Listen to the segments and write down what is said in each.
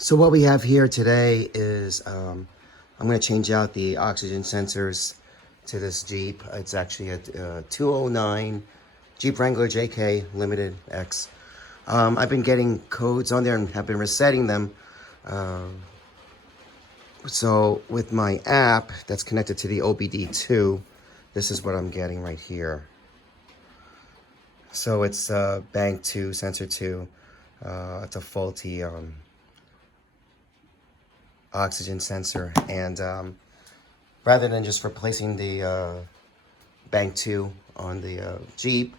So what we have here today is I'm going to change out the oxygen sensors to this Jeep. It's actually a 209 Jeep Wrangler JK Limited X. I've been getting codes on there and have been resetting them. So with my app that's connected to the OBD2, this is what I'm getting right here. So it's bank 2, sensor 2. It's a faulty oxygen sensor, and rather than just replacing the bank 2 on the Jeep,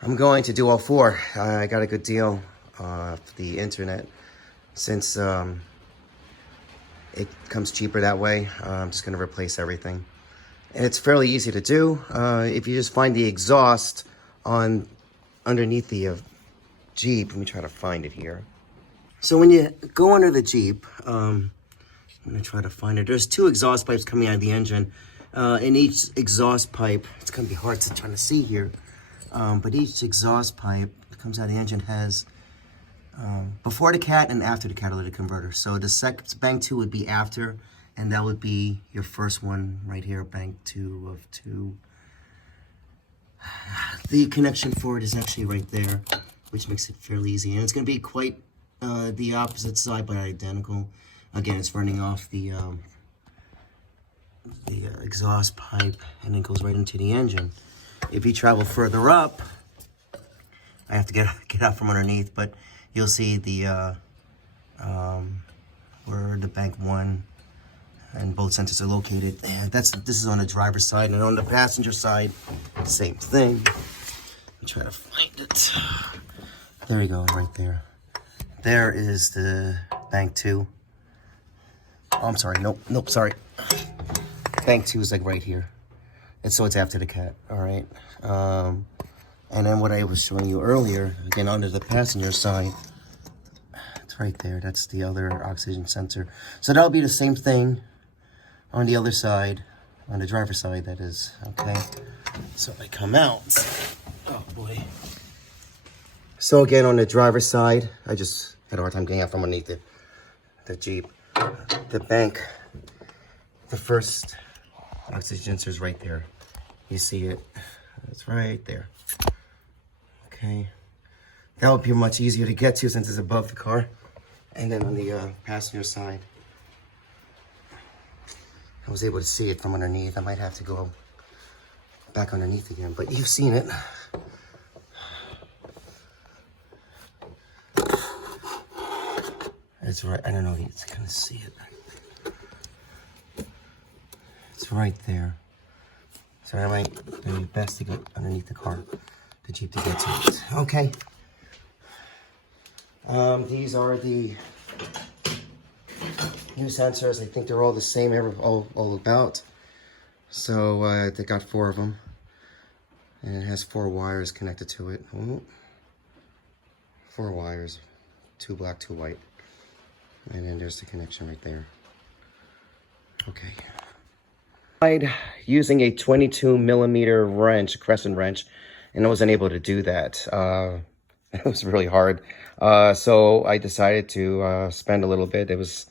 I'm going to do all 4. I got a good deal off the internet since it comes cheaper that way. I'm just going to replace everything, and it's fairly easy to do. If you just find the exhaust on underneath the Jeep, let me try to find it here. So when you go under the Jeep, I'm gonna try to find it. There's 2 exhaust pipes coming out of the engine. In each exhaust pipe, it's gonna be hard to try to see here, but each exhaust pipe that comes out of the engine has before the cat and after the catalytic converter. So the bank 2 would be after, and that would be your first one right here, bank 2 of 2. The connection for it is actually right there, which makes it fairly easy, and it's gonna be quite the opposite side, but identical. Again, it's running off the exhaust pipe, and it goes right into the engine. If you travel further up, I have to get out from underneath, but you'll see the where the bank 1 and both sensors are located. And this is on the driver's side, and on the passenger side, same thing. Let me try to find it. There we go, right there. There is the bank 2. Oh, I'm sorry. Nope, sorry. Bank 2 is like right here. So it's after the cat, all right? And then what I was showing you earlier, again, under the passenger side, it's right there. That's the other oxygen sensor. So that'll be the same thing on the other side, on the driver's side, that is, okay? So if I come out, oh boy. So again, on the driver's side, I just had a hard time getting out from underneath the Jeep. The bank, the first oxygen sensor is right there. You see it? It's right there. Okay. That would be much easier to get to since it's above the car. And then on the passenger side, I was able to see it from underneath. I might have to go back underneath again, but you've seen it. It's right, I don't know if you can see it. It's right there. So I might be best to get underneath the car, the Jeep, to get to it. Okay. These are the new sensors. I think they're all the same, all about. So they got 4 of them. And it has 4 wires connected to it. Ooh. 4 wires, 2 black, 2 white. And then there's the connection right there. Okay. Using a 22mm wrench, crescent wrench, and I wasn't able to do that. It was really hard. So I decided to spend a little bit. It was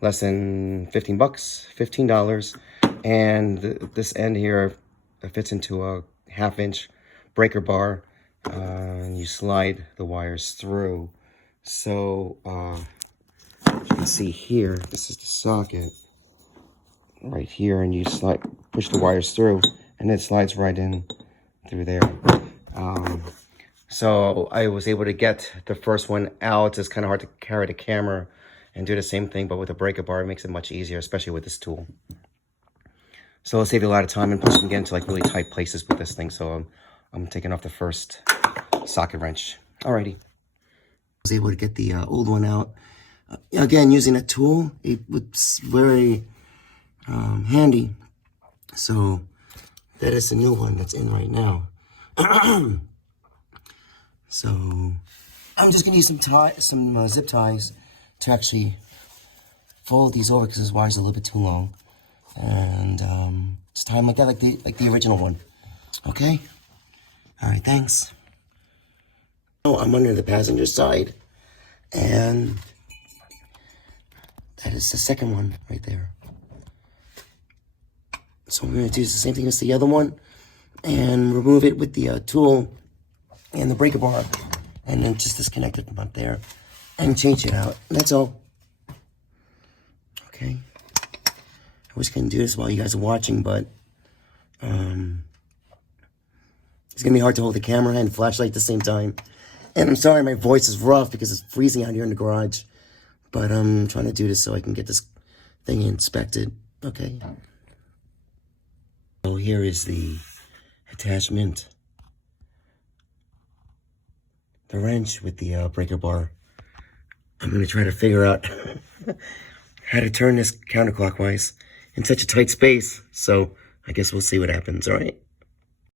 less than $15, $15. And this end here fits into a 1/2-inch breaker bar. And you slide the wires through. So, you can see here, this is the socket right here, and you push the wires through, and it slides right in through there. So I was able to get the first one out. It's kind of hard to carry the camera and do the same thing, but with a breaker bar, it makes it much easier, especially with this tool. So it'll save you a lot of time and pushing again to like really tight places with this thing. So I'm taking off the first socket wrench. Alrighty. I was able to get the old one out. Again, using a tool, it was very handy. So that is the new one that's in right now. So I'm just gonna use some zip ties to actually fold these over because this wire's a little bit too long, and just tie them like that, like the original one. Okay. All right. Thanks. Oh, I'm under the passenger side, and This is the second one right there. So we're going to do the same thing as the other one and remove it with the tool and the breaker bar, and then just disconnect it from up there and change it out. And that's all. Okay. I wish I couldn't do this while you guys are watching, but it's going to be hard to hold the camera and flashlight at the same time. And I'm sorry my voice is rough because it's freezing out here in the garage. But I'm trying to do this so I can get this thing inspected. Okay. So here is the attachment. The wrench with the breaker bar. I'm going to try to figure out how to turn this counterclockwise in such a tight space. So I guess we'll see what happens, all right?